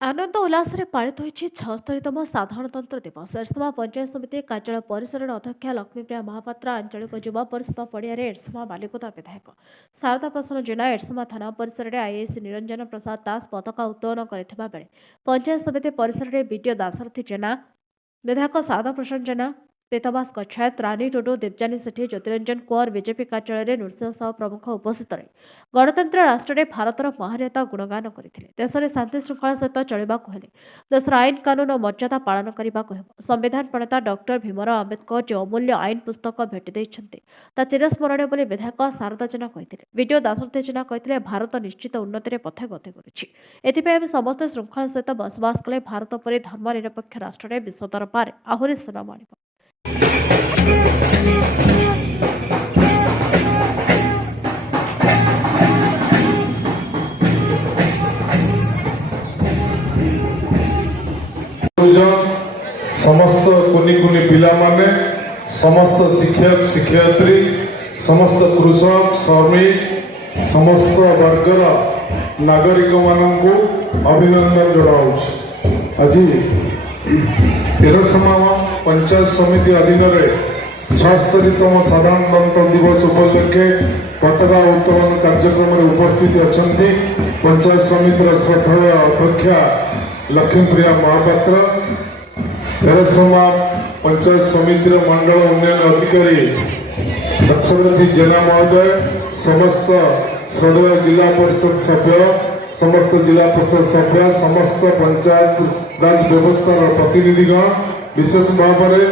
ଆନନ୍ଦ ଉଲ୍ଲାସରେ ପାଳିତ ହୋଇଛି 76ତମ ସାଧାରଣତନ୍ତ୍ର ଦିବସ। ଏରସମା ପଞ୍ଚାୟତ ସମିତି କାର୍ଯ୍ୟାଳୟ ପରିସରରେ ଅଧ୍ୟକ୍ଷା ଲକ୍ଷ୍ମୀପ୍ରିୟା ମହାପାତ୍ର, ଆଞ୍ଚଳିକ ଯୁବ ପରିଷଦ ପଡ଼ିଆରେ ଏରସମା ବାଲିକୁଦା ବିଧାୟକ ଶାରଦା ପ୍ରସନ୍ନ ଜେନା, ଏରସମା ଥାନା ପରିସରରେ ଆଇଏଏସ୍ ନିରଞ୍ଜନ ପ୍ରସାଦ ଦାସ ପତାକା ଉତ୍ତୋଳନ କରିଥିବା ବେଳେ ପଞ୍ଚାୟତ ସମିତି ପରିସରରେ ବିଡିଓ ଦାଶରଥୀ ଜେନା, ବିଧାୟକ ଶାରଦା ପ୍ରସନ୍ନ ଜେନା, ପୀତବାସ କଚ୍ଛାୟତ, ରାନୀ ଟୁଡୁ, ଦେବଯାନୀ ସେଠୀ, ଜ୍ୟୋତିରଞ୍ଜନ କୁଅର, ବିଜେପି କାର୍ଯ୍ୟାଳୟରେ ନୃସିଂହ ସାହୁ ପ୍ରମୁଖ ଉପସ୍ଥିତ ରହି ଗଣତନ୍ତ୍ର ରାଷ୍ଟ୍ରରେ ଭାରତର ମହାନତା ଗୁଣଗାନ କରିଥିଲେ। ଦେଶରେ ଶାନ୍ତି ଶୃଙ୍ଖଳା ସହିତ ଚଳିବାକୁ ହେଲେ ଦେଶର ଆଇନ କାନୁନ ଓ ମର୍ଯ୍ୟାଦା ପାଳନ କରିବାକୁ ହେବ। ସମ୍ବିଧାନ ପ୍ରଣେତା ଡକ୍ଟର ଭୀମରାଓ ଆମ୍ବେଦକର ଯେଉଁ ଅମୂଲ୍ୟ ଆଇନ ପୁସ୍ତକ ଭେଟି ଦେଇଛନ୍ତି ତା ଚିରସ୍ମରଣୀୟ ବୋଲି ବିଧାୟକ ଶାରଦା ଜେନା କହିଥିଲେ। ବିଡିଓ ଦାଶରଥୀ ଜେନା କହିଥିଲେ, ଭାରତ ନିଶ୍ଚିତ ଉନ୍ନତିରେ ପଥେ ଗତି କରୁଛି। ଏଥିପାଇଁ ଆମେ ସମସ୍ତେ ଶୃଙ୍ଖଳା ସହିତ ବସବାସ କଲେ ଭାରତ ପରି ଧର୍ମନିରପେକ୍ଷ ରାଷ୍ଟ୍ରରେ ବିଶ୍ୱ ଦରବାରରେ ଆହୁରି ସୁନାମ ଆଣିବ। समस्त कुनी कुनी पिला माने, समस्त शिक्षक शिक्षयित्री, समस्त कृषक श्रमिक, समस्त वर्गर नागरिक मानू अभिनंदन जनाऊँ। आज एरसमा पंचायत समिति अधीन 76तम साधारणतंत्र दिवस उपलक्षे पताका उत्तोलन कार्यक्रम में उपस्थित अच्छा पंचायत समितिर श्रद्धेय अध्यक्षा लक्ष्मीप्रिया महापात्र, एरसमा पंचायत समितिर मंडल उन्नयन अधिकारी दाशरथी जेना महोदय, समस्त श्रद्धेय जिला परिषद सभ्य, समस्त जिला परिषद सभ्य, समस्त पंचायत राज व्यवस्था प्रतिनिधिगण, विशेष भाव में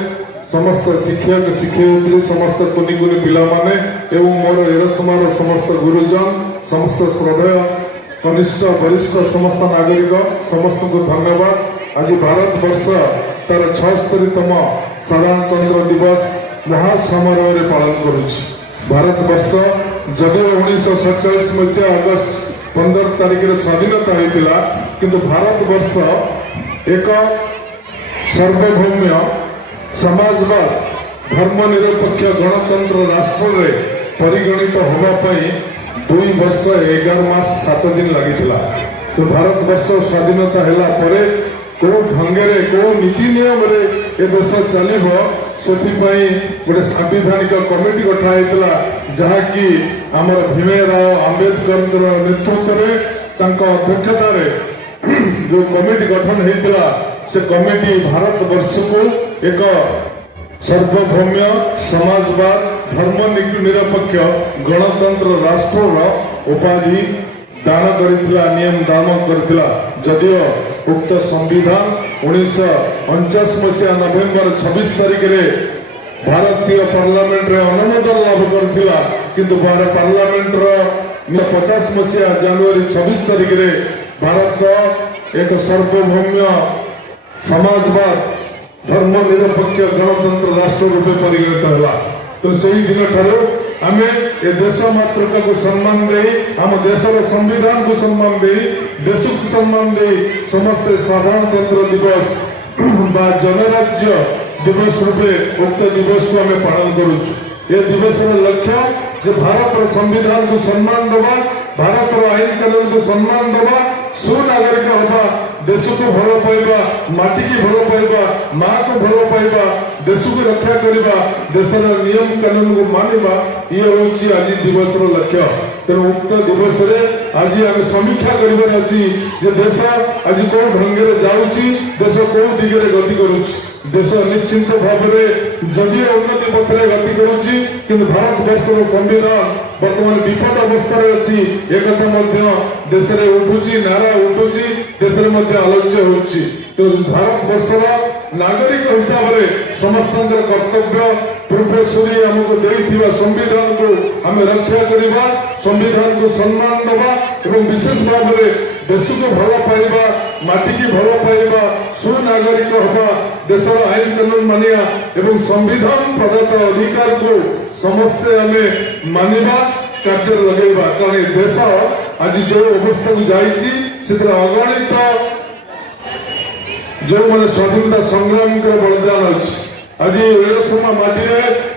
समस्त शिक्षक शिक्षयित्री, समस्त कुनी कुनी पिला माने एवं मोर एरसमार समस्त गुरुजन, समस्त श्रद्धेय कनिष्ठ वरिष्ठ समस्त नागरिक समस्त को धन्यवाद। आज भारत वर्ष तार 76तम साधारणतंत्र दिवस महासमारोह पालन करुछि। भारत वर्ष जदि 1947 मसीहा अगस्त 15 तारिख स्वाधीनता होता, किंतु भारत वर्ष एक सार्वभौम्य समाजवाद धर्मनिरपेक्ष गणतंत्र राष्ट्र रे परिगणित होगापाई 2 वर्ष 11 मास 7 दिन लगी। तो भारत वर्ष स्वाधीनता है कौ ढंगे कौ नीति नियम रे ए देश चलो से गोटे सांविधानिक कमिटी गठा जहाँकि आमर भीमराव आंबेडकर नेतृत्व में अध्यक्षतार जो कमिटी गठन होता से कमिटी भारत वर्ष को एक सार्वभौम्य समाजवाद धर्मनिरपेक्ष गणतंत्र राष्ट्र उपाधि दान करथिला, नियम दान करथिला। जदियो उक्त संविधान 1949 मसीहा नवेम्बर 26 तारिख रे भारतीय पार्लियामेंट रे अनुमोदन लाभ करथिला, किंतु पार्लियामेंट रो 50 मसीहा जनवरी 26 तारिख रे भारत एक सार्वभौम्य समाजवाद धर्मनिरपेक्ष गणतंत्र राष्ट्र रूपे परिगणित है। तो से दिन ठार आम ए देश मातृका को सम्मान दे, आम देशर संविधान को सम्मान दे, देश को सम्मान दे समस्ते साधारणतंत्र दिवस बा जनराज्य दिवस रूपे उक्त दिवस को आम पालन करुछु। ये दिवस लक्ष्य जे भारत संविधान को सम्मान दबा, भारत आईन कानून को सम्मान दबा, सुनागरिक होगा, देश को भल पाइबा, माटी की भल पाइबा, माँ को भल पाइबा, देश को रक्षा करबा, देशर नियम कानून को मानिबा, ये होची आज दिवस लक्ष्य। तेणु उक्त दिवस रे आज आम समीक्षा करिबार अछि जे देश आज को ढंगे जाउची, देश को दिगरे गति करूची। देश निश्चित भाव में जदि उन्नति पथरे गति करुची, किंतु भारत वर्षर संविधान वर्तमान विपद अवस्था अच्छी एक देश में उठुची, नारा उठुची, देश में आलोच्य होची। तो भारत वर्षर नागरिक हिसाब से समस्त कर्तव्य पूर्वेश्वरी आमको देइथिबा संविधान को आम रक्षा करबा, संविधान को सम्मान दबा एवं विशेष भाव में देश को भल पाइबा, माटी की भल पाइबा, सुनागरिक होगा, देशर आईन कानून मानिया एवं संविधान प्रदत्त अधिकार को समस्ते आमे मानिबा, कार्य लगेबा। कारण देश आज जो अवस्था को जाइछि से अगणित जो मैंने स्वाधीनता संग्राम बलिदान अच्छी आज एरसमा माटी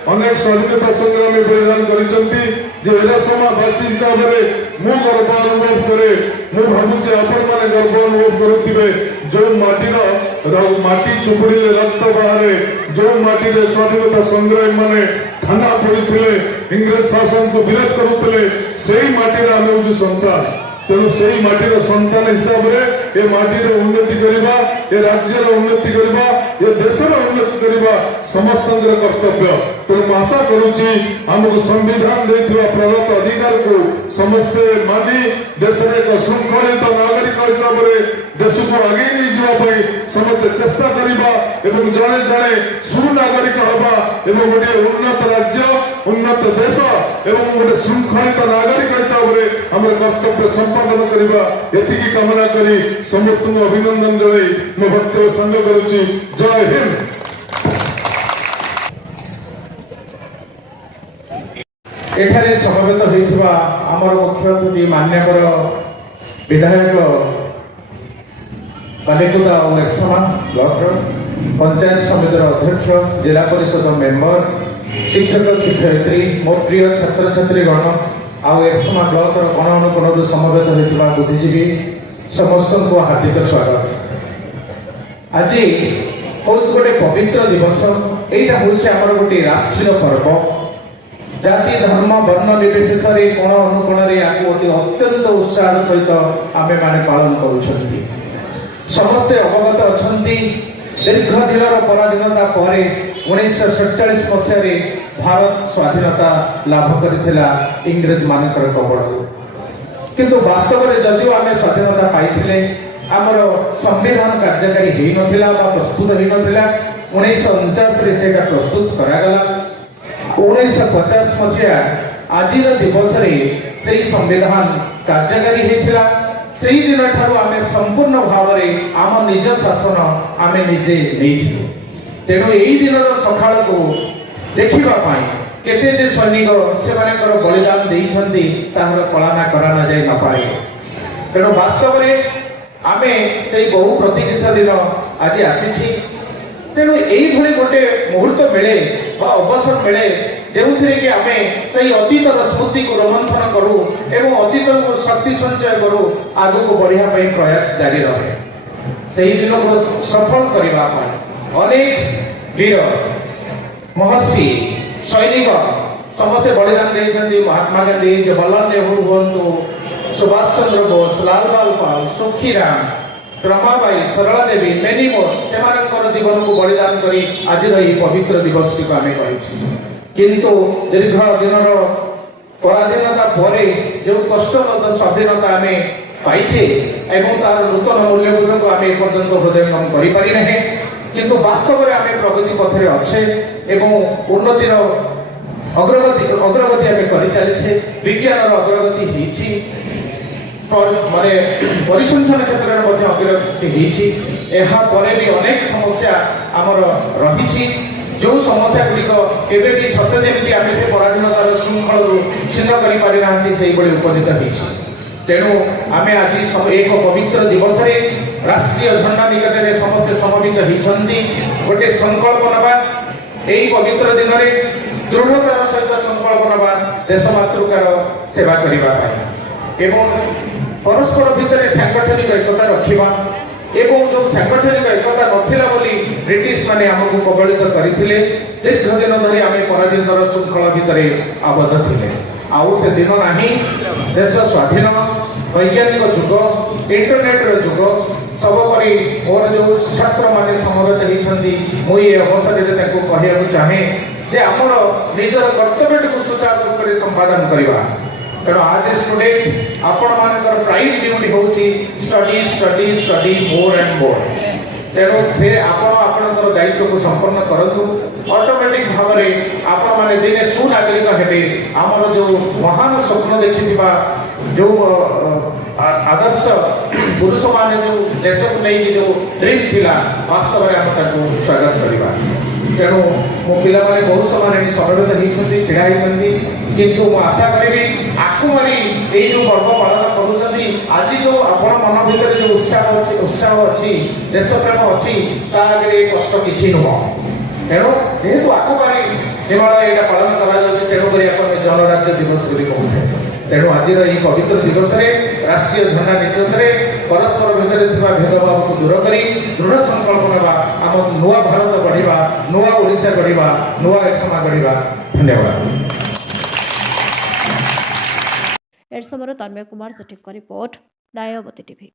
अनेक स्वाधीनता संग्रामी बलिदान करिसंती जे एरसमावासी हिसाब रे मु गर्व अनुभव करे मु भाबुचे आपण माने गर्व अनुभव करुथिबे जो माटी चुपुड़ी रक्त बाहरे जो माटी रे स्वाधीनता संग्रामी माने थाना पड़िथिले इंग्रेज शासन को विरोध करुथिले सेही माटी रे आमे उजु संतान तेणु से माटीर संतान हिसाब से ये माटीर उन्नति करवा ये राज्यर उन्नति करवा ये देशर उन्नति करवा समस्त कर्तव्य तेणु आशा करुच्ची आमको संविधान देथिबा प्रदत्त अधिकार को समस्ते मानी देश एक श्रृंखलित नागरिक हिसाब से देश को आगे नहीं जावाई समस्त चेष्टा करवा एवं जड़े जड़े सुनागरिक हवा एवं गोटे उन्नत राज्य उन्नत देश एवं गोटे श्रृंखलित नागरिक हिसाब से आम कर्तव्य संपादन करवा एतिकी कामना करी समस्त को अभिनंदन जणाई मो वक्तव्य संग करुच्ची। जय हिंद। एठारे समवेत होइथिबा हमर मुख्य अतिथि मान्यवर विधायक बालिकुदा और एक्समा ब्लॉक पंचायत समिति अध्यक्ष जिला परिषद मेंबर शिक्षक शिक्षयित्री मो प्रिय छात्र छात्री गण आउ एक्समा ब्लॉक कोण अनुकोण समवेत होइथिबा बुद्धिजीवी समस्त को हार्दिक स्वागत। आज बहुत गोटे पवित्र दिवस एटा होइছে हमर गोटे राष्ट्रीय पर्व जाति धर्म वर्ण निर्विशेष कोण अनुकोण अत्यंत उत्साह सहित आमे माने पालन करुछंती समस्ते अवगत अछंती दीर्घ दिनर पराधीनता पर 1947 मसीह भारत स्वाधीनता लाभ करथिला इंग्रेज मानकर कबळू किंतु वास्तव में जदिও आमे स्वाधीनता पाइथिले आमर संविधान कार्यकारी हेई नथिला बा प्रस्तुत हेई नथिला 1949 रे सेटा प्रस्तुत करागला 1950 मसीहा आज दिवस से संविधान कार्यकारी होता से दिन ठार आम संपूर्ण भाव में आम निज शासन आम निजे नहीं तेणु यही दिन सकाल को देखापी केते जे सैनिक से बलिदान देइछंती ताहर कलाना करा न जाई न पारे तेणु वास्तव में आम से बहु प्रतीक्षित दिन आज आसी तेणु यही गोटे मुहूर्त मिले अवसर मिले जो कि आम से अतीतर स्मृति को रोमंथन करूँ एवं अतीत को शक्ति संचय करूँ आगु को बढ़िया प्रयास जारी रहे से दिन को सफल करने अनेक वीर महर्षि सैनिक समस्ते बलिदान देते महात्मा गांधी जवाहरलाल नेहरू हूँ सुभाष चंद्र बोस लाल बाल सुखीराम रमाबाई सरला देवी मेनी मोर से जीवन को बलिदान करी आज पवित्र दिवस टी आम किंतु दीर्घ दिन पराधीनता पर जो कष्टबद्ध स्वाधीनता आम पाइछे एवं तार नूतन मूल्यबोध को आम एपर्यंत हृदयंगम करि ना किंतु वास्तव में आम प्रगति पथरे अच्छे एवं उन्नतिर अग्रगति आम कर चलीछे विज्ञान अग्रगति होइछि माने परिसंख्यान क्षेत्र में अग्रगति होइछि भी अनेक समस्या आमर रही जो समस्या गुड़िक एवं भी सत्य जमी आम से पराधीनतार श्रृंखल छिन्न कर उपनीत हो तेणु आम आज एक पवित्र दिवस राष्ट्रीय झंडा निकट में समस्ते समवेत होती गोटे संकल्प नवा यही पवित्र दिन में दृढ़तार सहित संकल्प नवा देश मातृकार सेवा करने एवं परस्पर भितर सांगठनिक एकता रखा एवं जो सांगठनिक एकता नथिला बोली ब्रिटिश माने हमको कबलित करथिले दीर्घ दिन धरि आमे पराधीनतार श्रृंखला भितर आबद्ध थिले आउ से दिन नाही देश स्वाधीन वैज्ञानिक जुग इंटरनेट रो जुग सब परि मोर जो छात्र माने समवेत होइछंती मो ये अवसर रे ताको कहिया चाहे जे हमर निजर कर्तव्य को सुचारू रूप से संपादन करबा तेणु आज स्टूडेंट आपण मानकर प्राइम ड्यूटी होची study study study more and more तेणु से आपण दायित्व को संपन्न करतु ऑटोमेटिक भाव में आपण माने दिने सुनागरिक हेबे आमर जो महान स्वप्न देखिथिबा जो आदर्श पुरुष माने जो देश को नहीं जो ड्रीम थिला वास्तव में हम ताको स्वागत करबा तेणु मो पिला माने बहुत समय समवेत होइछंती छिड़ा होइछंती किंतु आशा करी आकु मारी ए जो पर्व पालन करूछंती आज जो आपण मन भीतर जो उत्साह अछि देश प्रेम अछि ता आगे कष्ट किछि नुह तेणु जेहेतु आकु मारी କେବଳ ଏଇଟା ପାଳନ କରାଯାଉଛି ତେଣୁକରି ଆମେ ଜନରାଜ୍ୟ ଦିବସ ବୋଲି କହୁଛେ। ତେଣୁ ଆଜିର ଏହି ପବିତ୍ର ଦିବସରେ ରାଷ୍ଟ୍ରୀୟ ଝଣ୍ଡା ନେତୃତ୍ୱରେ ପରସ୍ପର ଭିତରେ ଥିବା ଭେଦଭାବକୁ ଦୂର କରି ଦୃଢ଼ ସଂକଳ୍ପ ନେବା, ଆମ ନୂଆ ଭାରତ ଗଢ଼ିବା, ନୂଆ ଓଡ଼ିଶା ଗଢ଼ିବା, ନୂଆ ଏରସମା ଗଢ଼ିବା। ଧନ୍ୟବାଦ। ଏରସମାର ତନ୍ମୟ କୁମାର ସେଠୀଙ୍କ ରିପୋର୍ଟ, ନ୍ୟାୟବତୀ ଟିଭି।